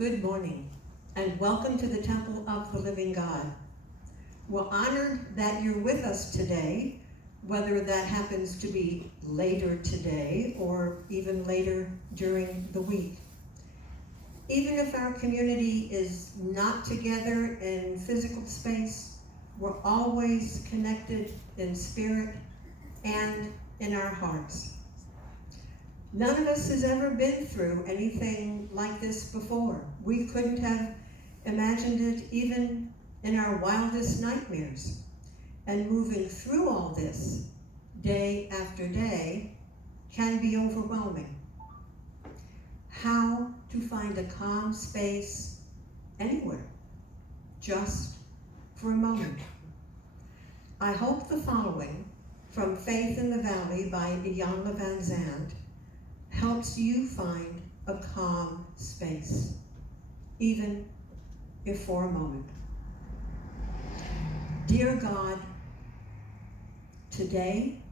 Good morning, and welcome to the Temple of the Living God. We're honored that you're with us today, whether that happens to be later today or even later during the week. Even if our community is not together in physical space, we're always connected in spirit and in our hearts. None of us has ever been through anything like this before. We couldn't have imagined it even in our wildest nightmares. And moving through all this, day after day, can be overwhelming. How to find a calm space anywhere, just for a moment. I hope the following, from Faith in the Valley by Iyanla Van Zandt, helps you find a calm space, even if for a moment. Dear God, today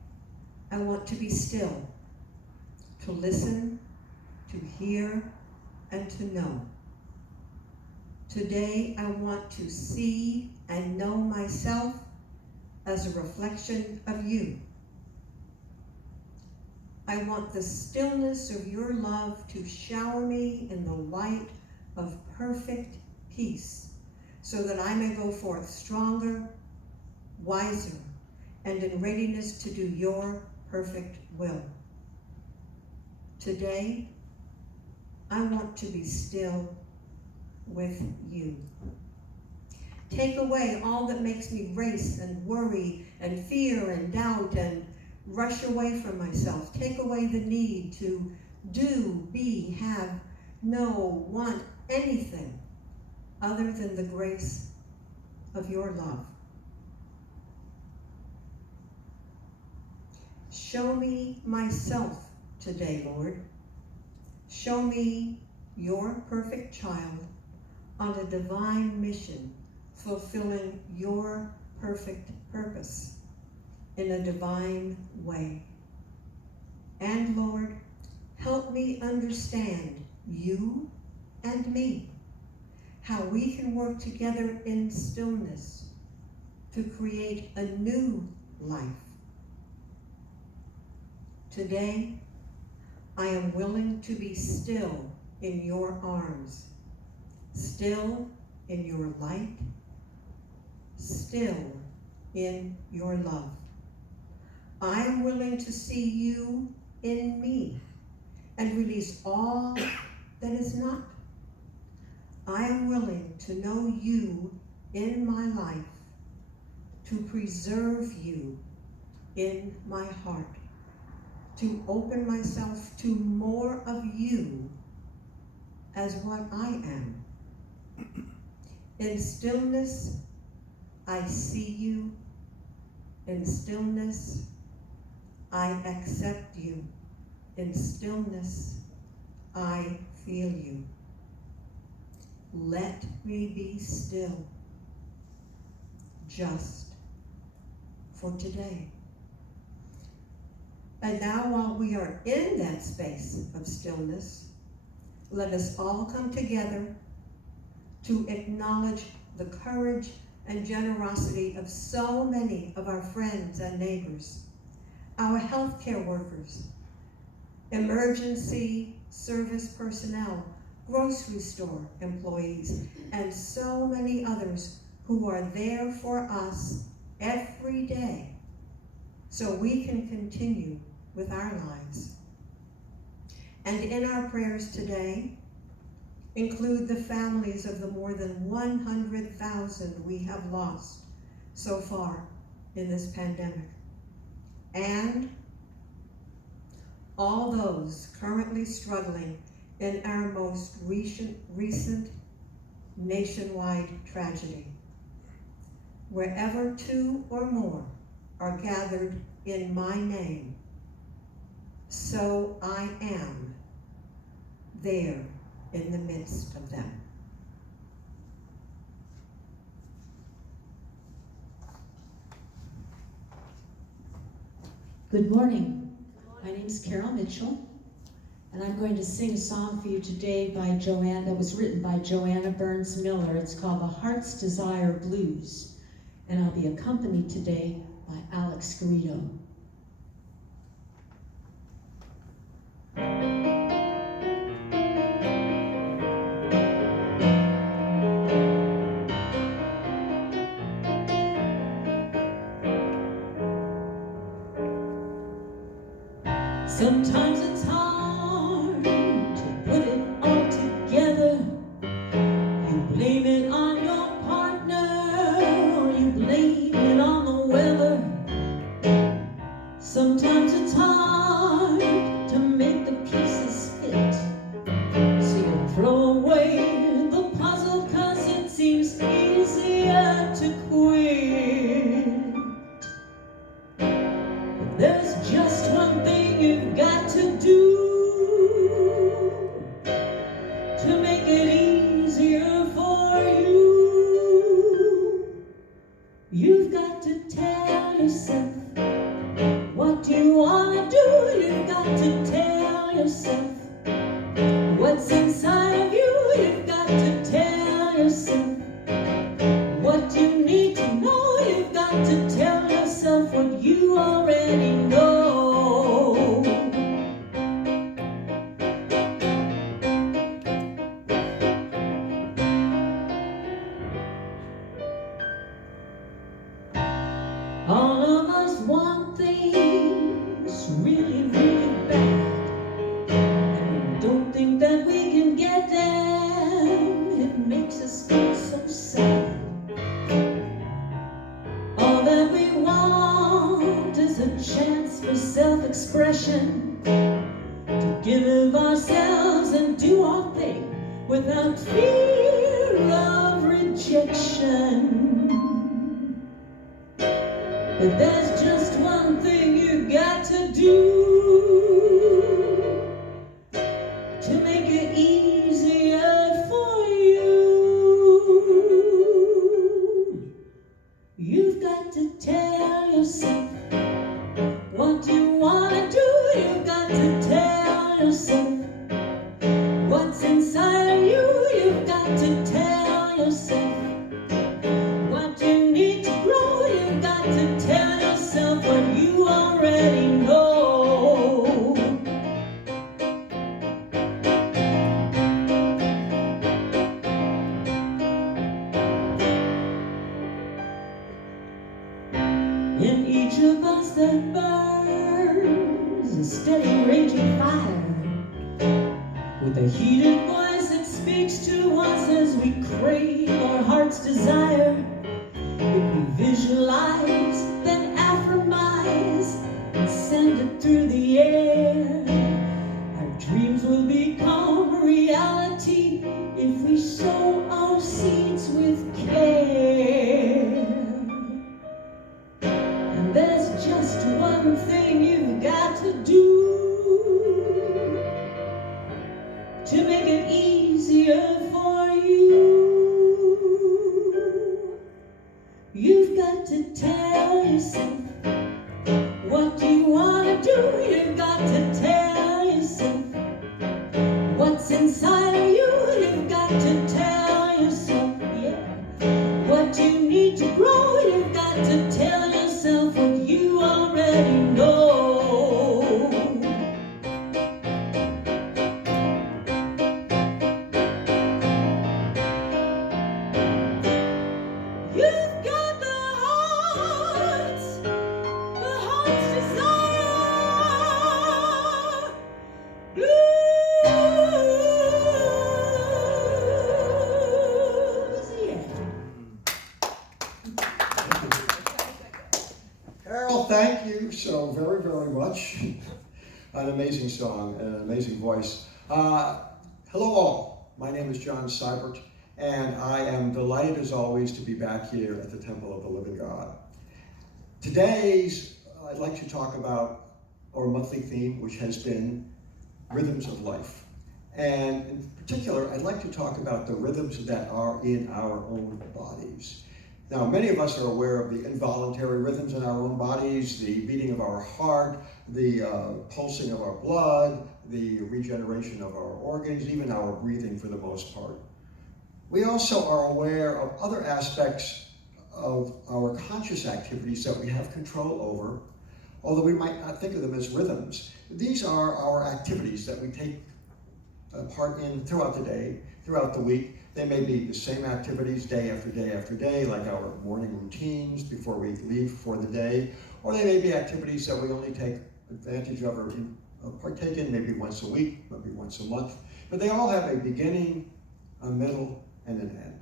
I want to be still, to listen, to hear, and to know. Today I want to see and know myself as a reflection of you. I want the stillness of your love to shower me in the light of perfect peace, so that I may go forth stronger, wiser, and in readiness to do your perfect will. Today, I want to be still with you. Take away all that makes me race and worry and fear and doubt and rush away from myself. Take away the need to do, be, have, know, want anything other than the grace of your love. Show me myself today, Lord. Show me your perfect child on a divine mission, fulfilling your perfect purpose in a divine way. And Lord, help me understand you and me, how we can work together in stillness to create a new life. Today, I am willing to be still in your arms, still in your light, still in your love. I am willing to see you in me and release all that is not. I am willing to know you in my life, to preserve you in my heart, to open myself to more of you as what I am. In stillness, I see you. In stillness, I accept you. In stillness, I feel you. Let me be still, just for today. And now, while we are in that space of stillness, let us all come together to acknowledge the courage and generosity of so many of our friends and neighbors, our healthcare workers, emergency service personnel, grocery store employees, and so many others who are there for us every day so we can continue with our lives. And in our prayers today, include the families of the more than 100,000 we have lost so far in this pandemic, and all those currently struggling in our most recent nationwide tragedy. Wherever two or more are gathered in my name, so I am there in the midst of them. Good morning. My name is Carol Mitchell, And I'm going to sing a song for you today by Joanne, that was written by Joanna Burns Miller. It's called The Heart's Desire Blues. And I'll be accompanied today by Alex Garrido. Sometimes it's hard to put it all together. You blame it on your partner, or you blame it on the weather. Sometimes it's hard to make the pieces fit, so you throw away the puzzle 'cause it seems easier to quit. But there's just one thing you've got to do to make it easier for you. You've got to tell yourself what you want to do. You've got to tell yourself what's inside of you. You've got to tell yourself what you need to know. You've got to tell yourself what you already know. All of us want things really, really bad, and we don't think that we can get them. It makes us feel so sad. All that we want is a chance for self-expression, to give of ourselves and do our thing without fear of rejection. But there's just one thing you got to do to make it easier for you. You've got to tell yourself what you want to do. You've got to tell yourself what's inside of you. You've got to tell yourself what you need to grow. You've got to tell yourself what you already know. In each of us there burns a steady raging fire, with a heated voice that speaks to us as we crave our heart's desire. If we visualize, then affirmize, and send it through the air, our dreams will become reality if we sow our seeds with care. And there's just one thing you've got to do to make it easier for you. You've got to tell yourself what you want to do. You've got to tell yourself what's inside of you. You've got to tell yourself, yeah, what you need to grow. You've got to tell yourself what you already know. You've got the heart's desire blues, yeah. Carol, thank you so very, very much. An amazing song and an amazing voice. Hello all, my name is John Siebert, and I am delighted as always to be back here at the Temple of the Living God. I'd like to talk about our monthly theme, which has been rhythms of life. And in particular, I'd like to talk about the rhythms that are in our own bodies. Now, many of us are aware of the involuntary rhythms in our own bodies, the beating of our heart, the pulsing of our blood, the regeneration of our organs, even our breathing for the most part. We also are aware of other aspects of our conscious activities that we have control over, although we might not think of them as rhythms. These are our activities that we take part in throughout the day, throughout the week. They may be the same activities day after day after day, like our morning routines before we leave for the day, or they may be activities that we only take advantage of or partake in maybe once a week, maybe once a month. But they all have a beginning, a middle, and an end.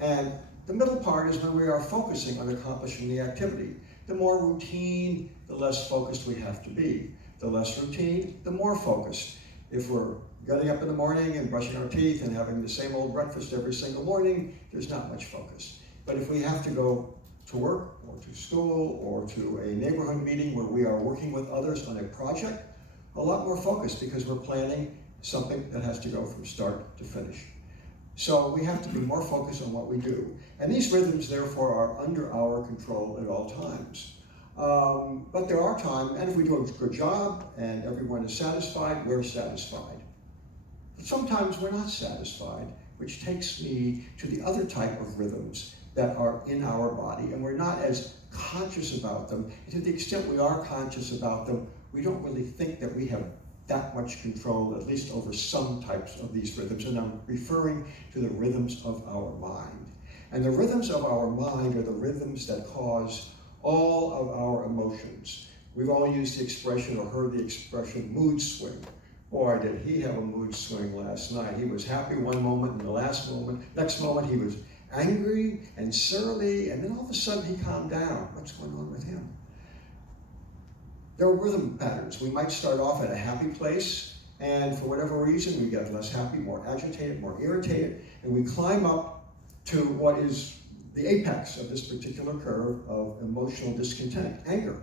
And the middle part is when we are focusing on accomplishing the activity. The more routine, the less focused we have to be. The less routine, the more focused. If we're getting up in the morning and brushing our teeth and having the same old breakfast every single morning, there's not much focus. But if we have to go to work or to school or to a neighborhood meeting where we are working with others on a project, a lot more focus because we're planning something that has to go from start to finish. So we have to be more focused on what we do. And these rhythms, therefore, are under our control at all times. But there are times, and if we do a good job and everyone is satisfied, we're satisfied. But sometimes we're not satisfied, which takes me to the other type of rhythms that are in our body, and we're not as conscious about them. And to the extent we are conscious about them, we don't really think that we have that much control, at least over some types of these rhythms. And I'm referring to the rhythms of our mind. And the rhythms of our mind are the rhythms that cause all of our emotions. We've all used the expression or heard the expression mood swing. Boy, did he have a mood swing last night. He was happy one moment, and next moment he was angry and surly, and then all of a sudden he calmed down. What's going on with him? There are rhythm patterns. We might start off at a happy place, and for whatever reason, we get less happy, more agitated, more irritated, and we climb up to what is the apex of this particular curve of emotional discontent, anger.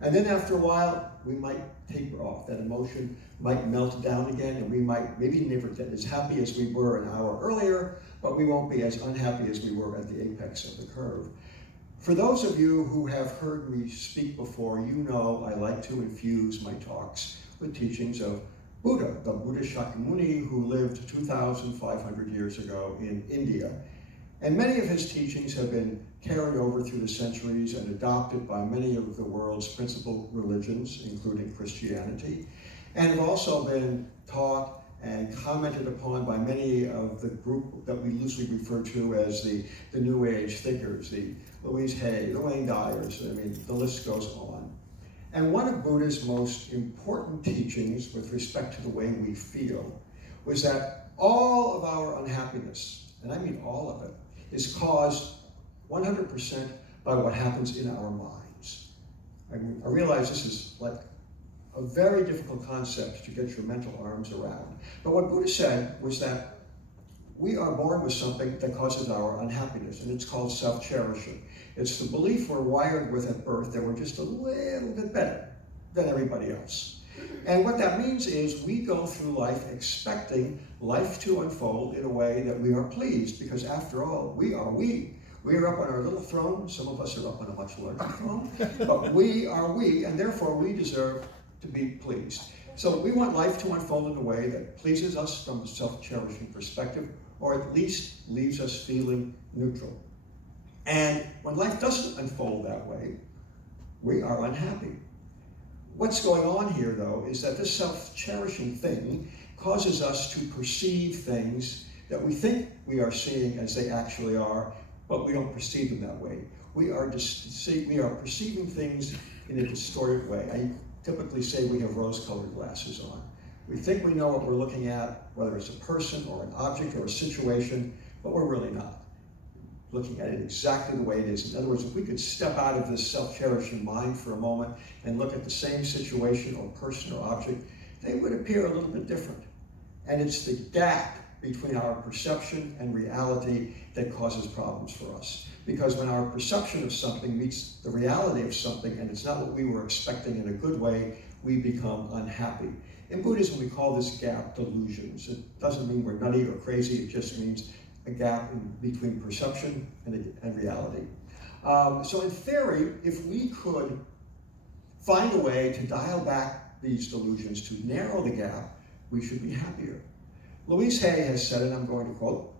And then after a while, we might taper off. That emotion might melt down again, and we might maybe never get as happy as we were an hour earlier, but we won't be as unhappy as we were at the apex of the curve. For those of you who have heard me speak before, you know I like to infuse my talks with teachings of Buddha, the Buddha Shakyamuni, who lived 2,500 years ago in India. And many of his teachings have been carried over through the centuries and adopted by many of the world's principal religions, including Christianity, and have also been taught and commented upon by many of the group that we loosely refer to as the New Age thinkers, the Louise Hay, the Wayne Dyers, I mean, the list goes on. And one of Buddha's most important teachings with respect to the way we feel was that all of our unhappiness, and I mean all of it, is caused 100% by what happens in our minds. I realize this is like a very difficult concept to get your mental arms around. But what Buddha said was that we are born with something that causes our unhappiness, and it's called self-cherishing. It's the belief we're wired with at birth that we're just a little bit better than everybody else. And what that means is we go through life expecting life to unfold in a way that we are pleased, because after all, we are we. We are up on our little throne. Some of us are up on a much larger throne, but we are we, and therefore we deserve to be pleased. So we want life to unfold in a way that pleases us from a self-cherishing perspective, or at least leaves us feeling neutral. And when life doesn't unfold that way, we are unhappy. What's going on here, though, is that this self-cherishing thing causes us to perceive things that we think we are seeing as they actually are, but we don't perceive them that way. We are perceiving things in a distorted way. I typically say we have rose-colored glasses on. We think we know what we're looking at, whether it's a person or an object or a situation, but we're really not looking at it exactly the way it is. In other words, if we could step out of this self-cherishing mind for a moment and look at the same situation or person or object, they would appear a little bit different. And it's the gap between our perception and reality that causes problems for us. Because when our perception of something meets the reality of something and it's not what we were expecting in a good way, we become unhappy. In Buddhism, we call this gap delusions. It doesn't mean we're nutty or crazy, it just means a gap between perception and reality. So in theory, if we could find a way to dial back these delusions, to narrow the gap, we should be happier. Louise Hay has said, and I'm going to quote,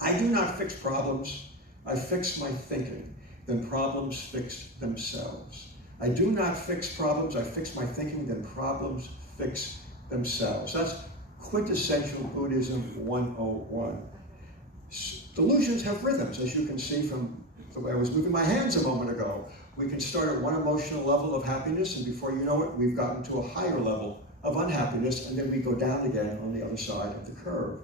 "I do not fix problems, I fix my thinking, then problems fix themselves. I do not fix problems, I fix my thinking, then problems fix themselves." That's quintessential Buddhism 101. Delusions have rhythms, as you can see from the way I was moving my hands a moment ago. We can start at one emotional level of happiness, and before you know it, we've gotten to a higher level of unhappiness, and then we go down again on the other side of the curve.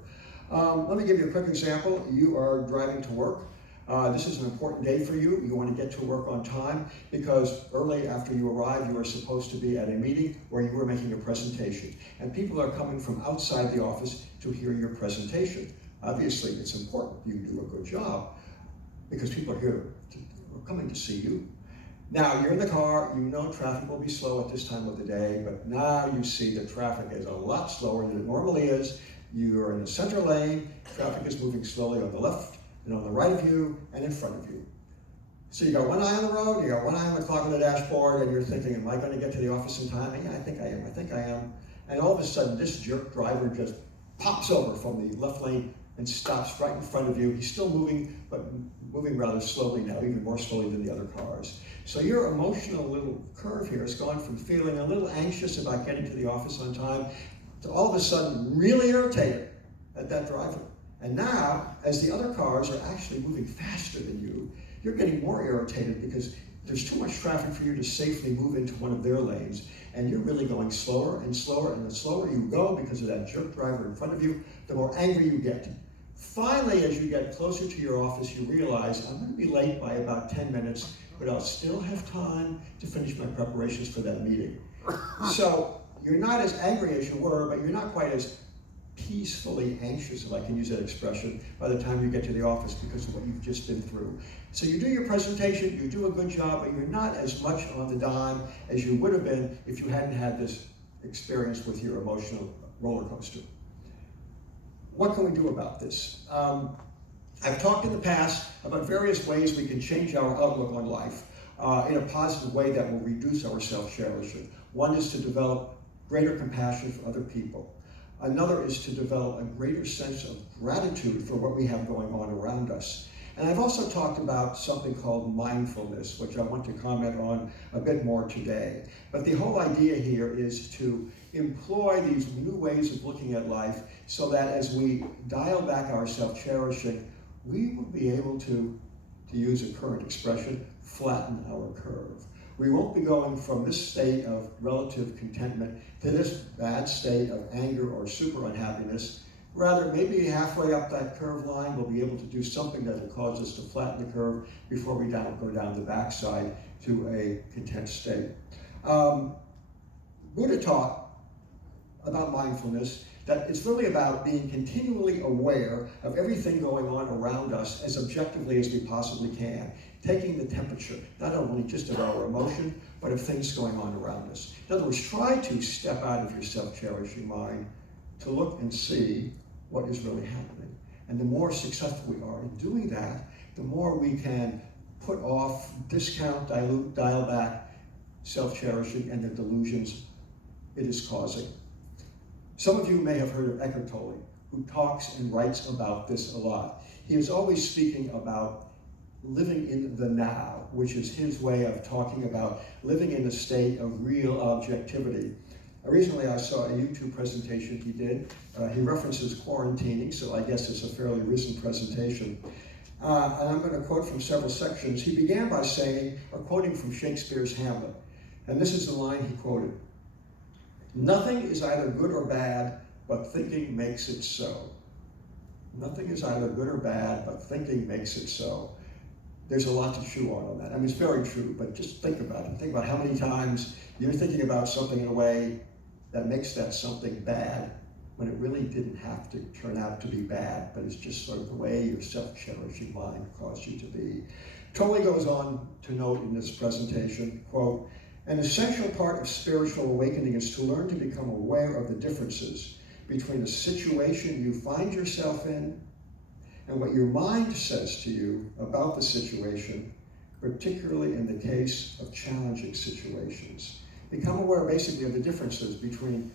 Let me give you a quick example. You are driving to work. This is an important day for you. You want to get to work on time because early after you arrive, you are supposed to be at a meeting where you are making a presentation. And people are coming from outside the office to hear your presentation. Obviously, it's important you do a good job because people are here are coming to see you. Now, you're in the car, you know traffic will be slow at this time of the day, but now you see the traffic is a lot slower than it normally is. You're in the center lane, traffic is moving slowly on the left and on the right of you and in front of you. So you got one eye on the road, you got one eye on the clock on the dashboard, and you're thinking, am I going to get to the office in time? Yeah, I think I am. And all of a sudden, this jerk driver just pops over from the left lane and stops right in front of you. He's still moving, but moving rather slowly now, even more slowly than the other cars. So your emotional little curve here has gone from feeling a little anxious about getting to the office on time to all of a sudden really irritated at that driver. And now, as the other cars are actually moving faster than you, you're getting more irritated because there's too much traffic for you to safely move into one of their lanes. And you're really going slower and slower, and the slower you go because of that jerk driver in front of you, the more angry you get. Finally, as you get closer to your office, you realize, I'm going to be late by about 10 minutes, but I'll still have time to finish my preparations for that meeting. So you're not as angry as you were, but you're not quite as peacefully anxious, if I can use that expression, by the time you get to the office because of what you've just been through. So you do your presentation, you do a good job, but you're not as much on the dime as you would have been if you hadn't had this experience with your emotional roller coaster. What can we do about this? I've talked in the past about various ways we can change our outlook on life in a positive way that will reduce our self-cherishing. One is to develop greater compassion for other people. Another is to develop a greater sense of gratitude for what we have going on around us. And I've also talked about something called mindfulness, which I want to comment on a bit more today. But the whole idea here is to employ these new ways of looking at life so that as we dial back our self-cherishing, we will be able to use a current expression, flatten our curve. We won't be going from this state of relative contentment to this bad state of anger or super unhappiness. Rather, maybe halfway up that curve line, we'll be able to do something that will cause us to flatten the curve before we go down the backside to a content state. Buddha taught about mindfulness that it's really about being continually aware of everything going on around us as objectively as we possibly can, taking the temperature, not only just of our emotion, but of things going on around us. In other words, try to step out of your self-cherishing mind to look and see what is really happening. And the more successful we are in doing that, the more we can put off, discount, dilute, dial back self-cherishing and the delusions it is causing. Some of you may have heard of Eckhart Tolle, who talks and writes about this a lot. He is always speaking about living in the now, which is his way of talking about living in a state of real objectivity. Recently, I saw a YouTube presentation he did. He references quarantining, so I guess it's a fairly recent presentation. And I'm going to quote from several sections. He began by saying, or quoting from Shakespeare's Hamlet, and this is the line he quoted: "Nothing is either good or bad, but thinking makes it so." Nothing is either good or bad, but thinking makes it so. There's a lot to chew on that. I mean, it's very true, but just think about it. Think about how many times you're thinking about something in a way that makes that something bad when it really didn't have to turn out to be bad, but it's just sort of the way your self-cherishing mind caused you to be. Tolle goes on to note in this presentation, quote, "An essential part of spiritual awakening is to learn to become aware of the differences between a situation you find yourself in and what your mind says to you about the situation, particularly in the case of challenging situations." Become aware basically of the differences between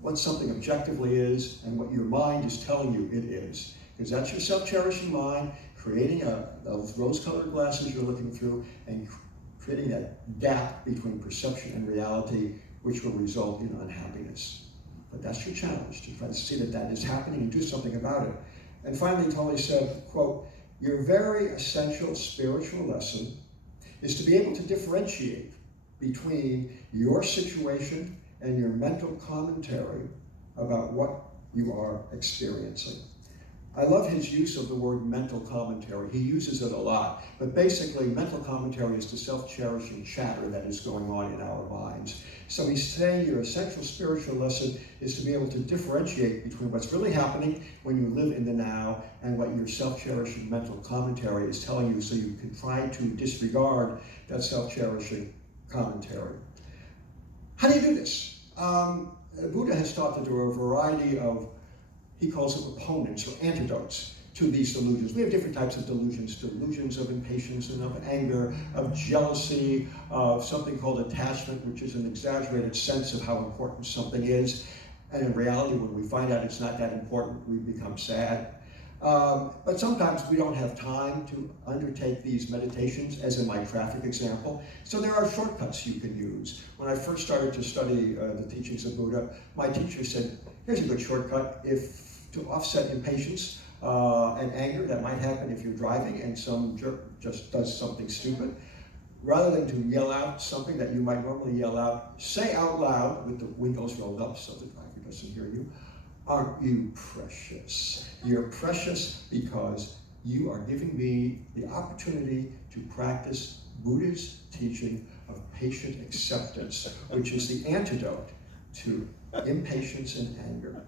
what something objectively is and what your mind is telling you it is. Because that's your self-cherishing mind creating those rose-colored glasses you're looking through and creating that gap between perception and reality, which will result in unhappiness. But that's your challenge, to try to see that that is happening and do something about it. And finally, Tully said, quote, "Your very essential spiritual lesson is to be able to differentiate between your situation and your mental commentary about what you are experiencing." I love his use of the word mental commentary. He uses it a lot. But basically, mental commentary is the self-cherishing chatter that is going on in our minds. So he's saying your essential spiritual lesson is to be able to differentiate between what's really happening when you live in the now and what your self-cherishing mental commentary is telling you, so you can try to disregard that self-cherishing commentary. How do you do this? Buddha has taught that there are a variety of, he calls them opponents or antidotes to these delusions. We have different types of delusions: delusions of impatience and of anger, of jealousy, of something called attachment, which is an exaggerated sense of how important something is. And in reality, when we find out it's not that important, we become sad. But sometimes we don't have time to undertake these meditations, as in my traffic example. So there are shortcuts you can use. When I first started to study the teachings of Buddha, my teacher said, here's a good shortcut to offset impatience and anger that might happen if you're driving and some jerk just does something stupid. Rather than to yell out something that you might normally yell out, say out loud with the windows rolled up so the driver doesn't hear you, "Aren't you precious? You're precious because you are giving me the opportunity to practice Buddha's teaching of patient acceptance, which is the antidote to impatience and anger."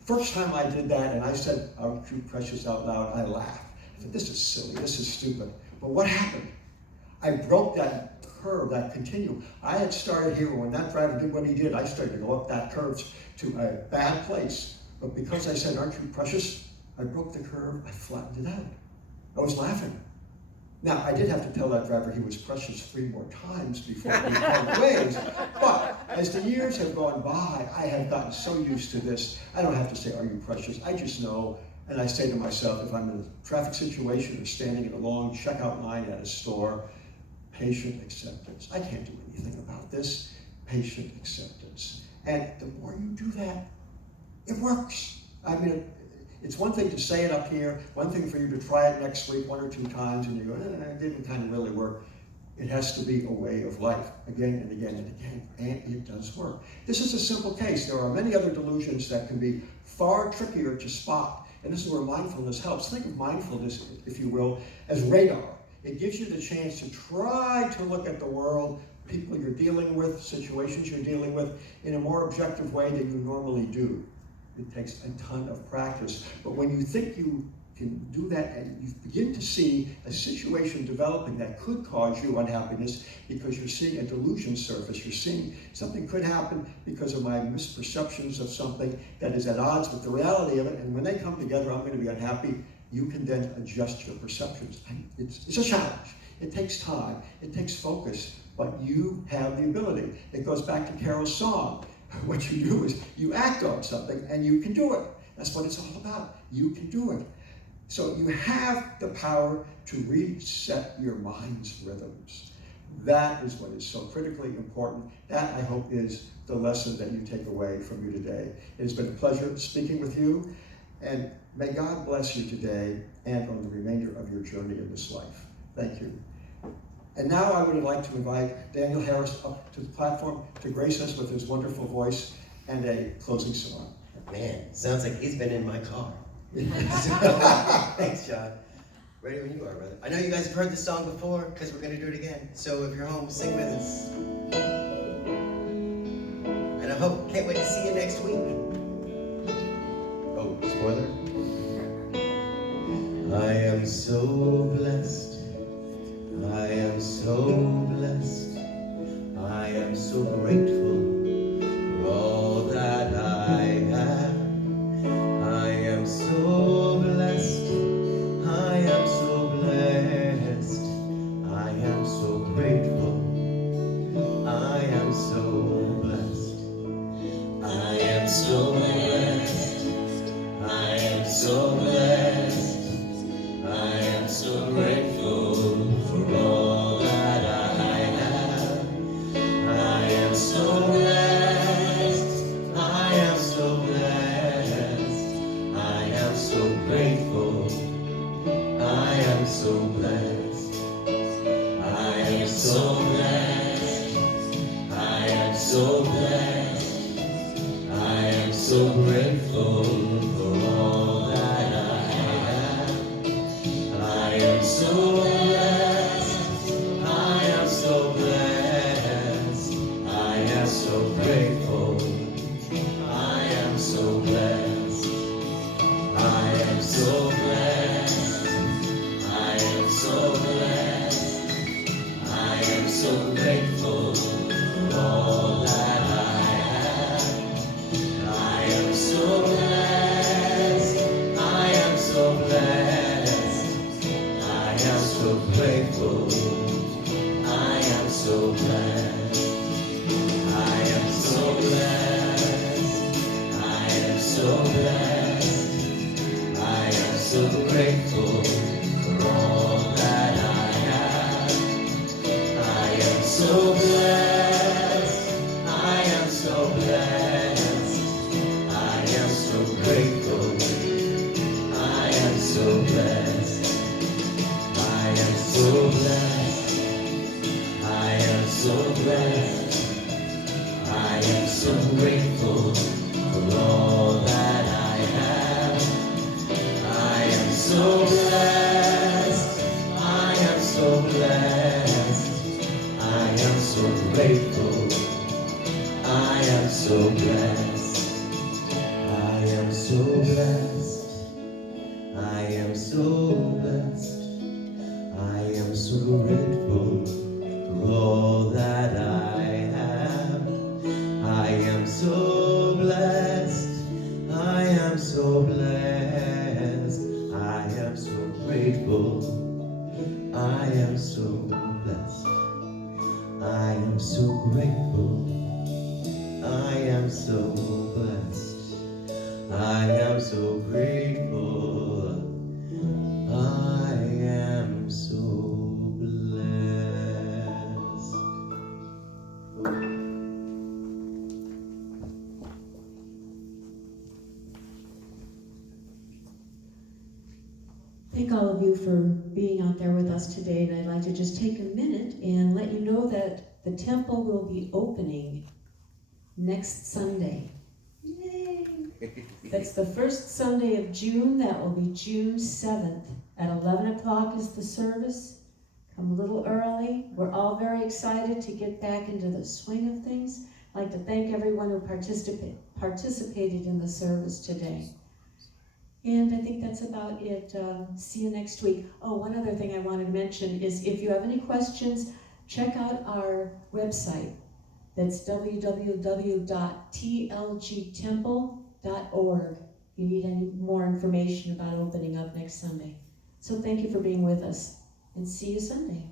First time I did that and I said, "Aren't you precious?" out loud, I laughed. I said, this is silly, this is stupid. But what happened? I broke that curve, that continuum. I had started here, when that driver did what he did, I started to go up that curve to a bad place. But because I said, "Aren't you precious?" I broke the curve, I flattened it out. I was laughing. Now, I did have to tell that driver he was precious 3 more times before we parted ways. But as the years have gone by, I have gotten so used to this, I don't have to say, "Are you precious?" I just know, and I say to myself, if I'm in a traffic situation or standing in a long checkout line at a store, patient acceptance. I can't do anything about this. Patient acceptance. And the more you do that, it works. I mean, it's one thing to say it up here, one thing for you to try it next week 1 or 2 times, and you go, it didn't kind of really work. It has to be a way of life, again and again and again, and it does work. This is a simple case. There are many other delusions that can be far trickier to spot, and this is where mindfulness helps. Think of mindfulness, if you will, as radar. It gives you the chance to try to look at the world, people you're dealing with, situations you're dealing with, in a more objective way than you normally do. It takes a ton of practice. But when you think you can do that and you begin to see a situation developing that could cause you unhappiness because you're seeing a delusion surface, you're seeing something could happen because of my misperceptions of something that is at odds with the reality of it, and when they come together, I'm going to be unhappy. You can then adjust your perceptions. It's a challenge. It takes time. It takes focus. But you have the ability. It goes back to Carol's song. What you do is you act on something and you can do it. That's what it's all about. You can do it. So you have the power to reset your mind's rhythms. That is what is so critically important. That, I hope, is the lesson that you take away from you today. It has been a pleasure speaking with you. And may God bless you today and on the remainder of your journey in this life. Thank you. And now I would like to invite Daniel Harris up to the platform to grace us with his wonderful voice and a closing song. Man, sounds like he's been in my car. Thanks, John. Ready when you are, brother. I know you guys have heard this song before because we're going to do it again. So if you're home, sing with us. And can't wait to see you next week. Oh, spoiler. I am so blessed. I am so blessed. I am so grateful for all that I have. I am so blessed. I am so blessed. I am so grateful. I am so blessed. I grateful. I am so blessed. I am so blessed. I am so blessed. I am so grateful for all that I have. I am so blessed. I am so blessed. I am so grateful. I am so blessed. I am so blessed. I am so blessed. I am so grateful for all that I have. I am so blessed. I am so blessed. I am so grateful. I am so blessed. I am so blessed. I am so blessed. I am so grateful for all that I have. I am so blessed. I am so blessed. I am so grateful. I am so blessed. I am so blessed. I am so blessed. I am so grateful for all that I have. I am so blessed. I am so blessed. I am so grateful. I am so blessed. I am so blessed. I am so blessed. I am so grateful for all that I have. I am so blessed. I am so blessed. I am so grateful. I am so blessed. I am so grateful. I am so blessed. I am so grateful. I am so blessed. Thank all of you for being out there with us today, and I'd like to just take a minute and let you know that the temple will be opening next Sunday. Yay! That's the first Sunday of June. That will be June 7th. At 11 o'clock is the service. Come a little early. We're all very excited to get back into the swing of things. I'd like to thank everyone who participated in the service today. And I think that's about it. See you next week. Oh, one other thing I wanted to mention is if you have any questions, check out our website. That's www.tlgtemple.org. If you need any more information about opening up next Sunday. So thank you for being with us, and see you Sunday.